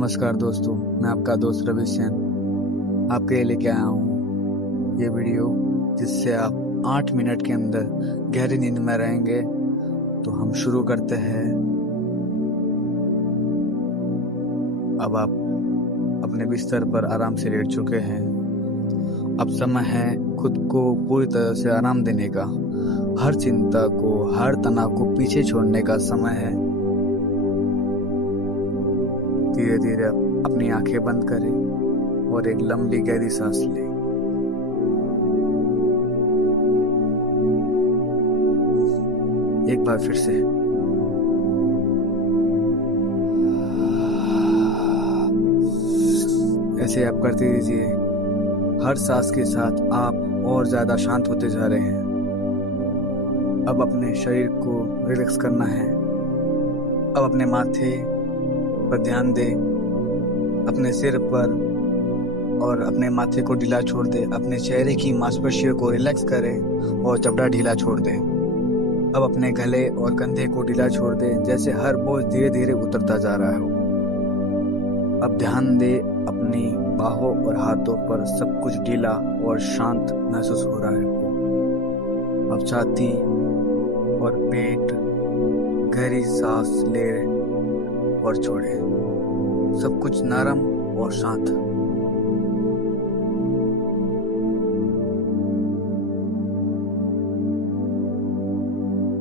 नमस्कार दोस्तों, मैं आपका दोस्त रवि सेन आपके लिए लेके आया हूँ ये वीडियो जिससे आप 8 मिनट के अंदर गहरी नींद में रहेंगे। तो हम शुरू करते हैं। अब आप अपने बिस्तर पर आराम से लेट चुके हैं। अब समय है खुद को पूरी तरह से आराम देने का। हर चिंता को, हर तनाव को पीछे छोड़ने का समय है। धीरे धीरे अपनी आंखें बंद करें और एक लंबी गहरी सांस लें। एक बार फिर से ऐसे आप करते रहिए। हर सांस के साथ आप और ज्यादा शांत होते जा रहे हैं। अब अपने शरीर को रिलैक्स करना है। अब अपने माथे पर ध्यान दें, अपने सिर पर और अपने माथे को ढीला छोड़ दें। अपने चेहरे की मांसपेशियों को रिलैक्स करें और जबड़ा ढीला छोड़ दें। अब अपने गले और कंधे को ढीला छोड़ दें, जैसे हर बोझ धीरे धीरे उतरता जा रहा हो। अब ध्यान दें अपनी बाहों और हाथों पर, सब कुछ ढीला और शांत महसूस हो रहा है। अब छाती और पेट गहरी सांस ले और छोड़े, सब कुछ नरम और शांत।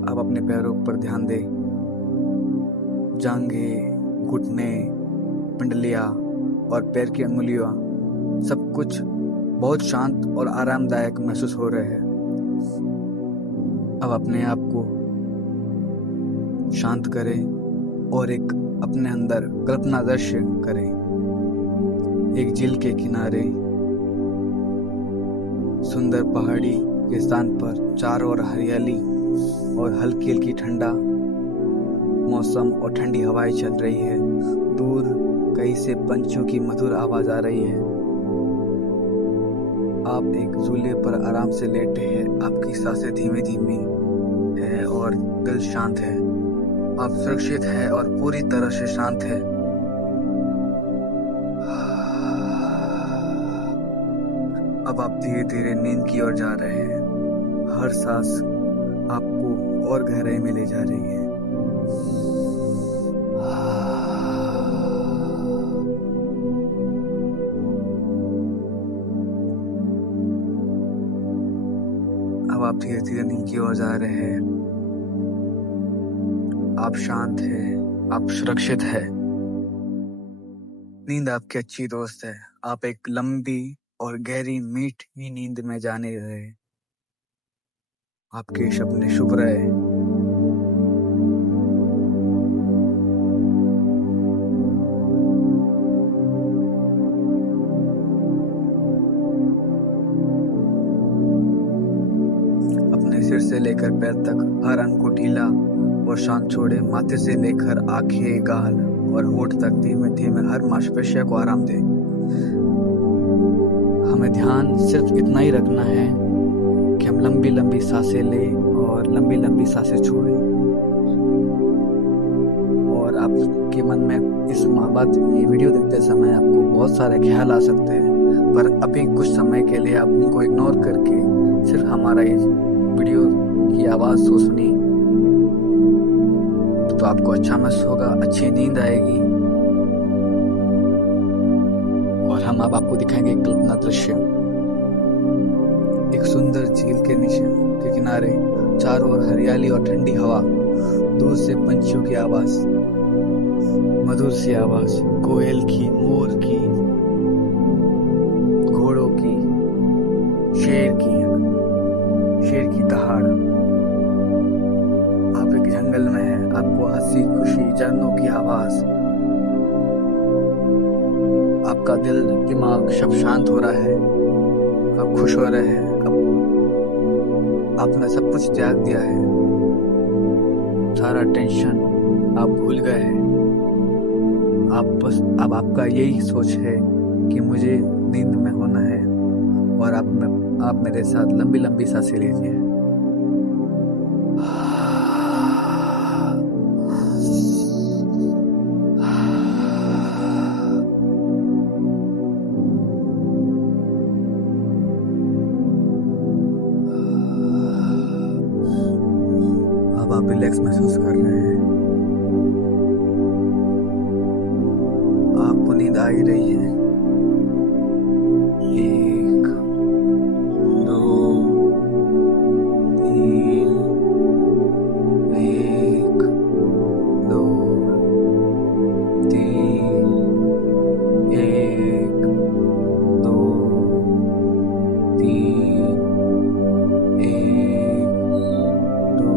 अब अपने पैरों पर ध्यान दें। जांघें, घुटने, पिंडलियां और पैर की अंगुलियां, सब कुछ बहुत शांत और आरामदायक महसूस हो रहे हैं। अब अपने आप को शांत करें और एक अपने अंदर कल्पना दृश्य करें। एक झील के किनारे सुंदर पहाड़ी के स्थान पर चारों ओर हरियाली और हल्की हल्की ठंडा मौसम और ठंडी हवाएं चल रही है। दूर कहीं से पंछियों की मधुर आवाज आ रही है। आप एक झूले पर आराम से लेटे हैं। आपकी सांसें धीमी धीमी है और दिल शांत है। आप सुरक्षित है और पूरी तरह से शांत है। अब आप धीरे धीरे नींद की ओर जा रहे हैं। हर सांस आपको और गहराई में ले जा रही है। अब आप धीरे धीरे नींद की ओर जा रहे हैं। आप शांत है, आप सुरक्षित है। नींद आपकी अच्छी दोस्त है। आप एक लंबी और गहरी मीठी नींद में जाने रहे। आपके सपने शुभ रहे। अपने सिर से लेकर पैर तक हर अंग को ढीला और शांत छोड़े। माथे से लेकर आंखें, गाल और होंठ तक धीमे धीमे हर मांसपेशियों को आराम दें। हमें ध्यान सिर्फ इतना ही रखना है कि हम लंबी लंबी सांसें लें और लंबी लंबी सांसें छोड़ें। और आपके मन में इस बाद ये वीडियो देखते समय आपको बहुत सारे ख्याल आ सकते हैं, पर अभी कुछ समय के लिए आप उनको इग्नोर करके सिर्फ हमारा इस वीडियो की आवाज़ को सुनिए, तो आपको अच्छा महसूस होगा, अच्छी नींद आएगी। और हम अब आपको दिखाएंगे एक कल्पना दृश्य। एक सुंदर झील के नीचे के किनारे चारों ओर हरियाली और ठंडी हवा। दूर से पंछियों की आवाज, मधुर सी आवाज, कोयल की, मोर की, घोड़ों की, शेर की दहाड़। आप एक जंगल में हैं। आपको हंसी खुशी, जानवरों की आवाज। आपका दिल दिमाग सब शांत हो रहा है। आप खुश हो रहे हैं। अब आपने सब कुछ त्याग दिया है। सारा टेंशन आप भूल गए हैं। अब आपका यही सोच है कि मुझे नींद में होना है। और आप मेरे साथ लंबी लंबी सांसें लीजिए। रिलैक्स महसूस कर रहे हैं। आपको नींद आ ही रही है। 1 2 3 1 2 3 1 2 3 1 2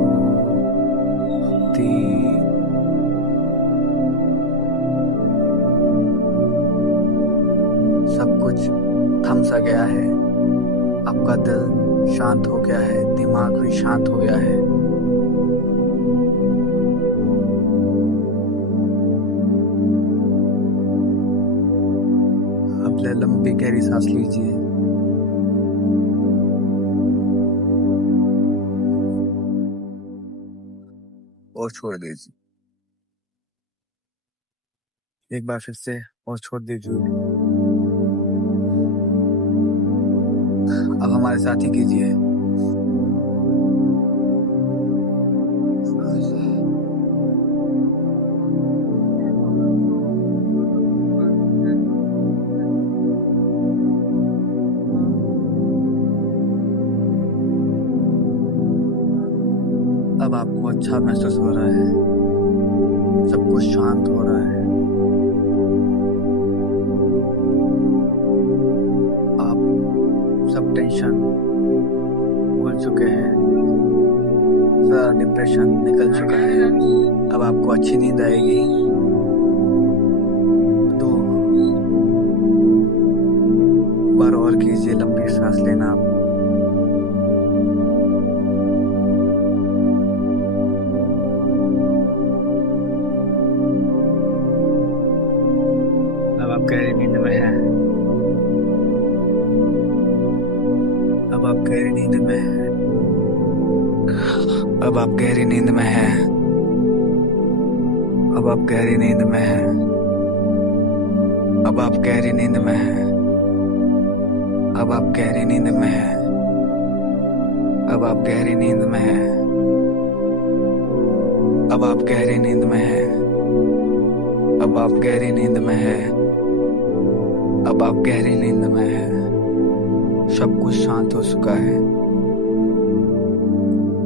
3। सब कुछ थम सा गया है। आपका दिल शांत हो गया है, दिमाग भी शांत हो गया है। अब लंबी गहरी सांस लीजिए। और छोड़ दीजिए। एक बार फिर से और छोड़ दीजिए। अब हमारे साथ ही कीजिए। अब आपको अच्छा महसूस हो रहा है। सब कुछ शांत हो रहा है। आप सब टेंशन भूल चुके हैं। सारा डिप्रेशन निकल चुका है। अब आपको अच्छी नींद आएगी। तो बार और कीजिए, लंबी सांस लेना आप। अब आप गहरी नींद में हैं। अब आप गहरी नींद में हैं। अब आप गहरी नींद में हैं। अब आप गहरी नींद में हैं। अब आप गहरी नींद में हैं। अब आप गहरी नींद में हैं। अब आप गहरी नींद में हैं। अब आप गहरी नींद में हैं। अब आप गहरी नींद में हैं। अब आप गहरी नींद में हैं। सब कुछ शांत हो चुका है।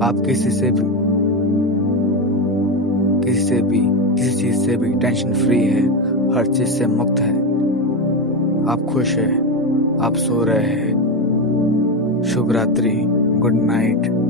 आप किसी चीज से भी टेंशन फ्री है। हर चीज से मुक्त है। आप खुश हैं। आप सो रहे हैं। शुभ रात्रि। Good night.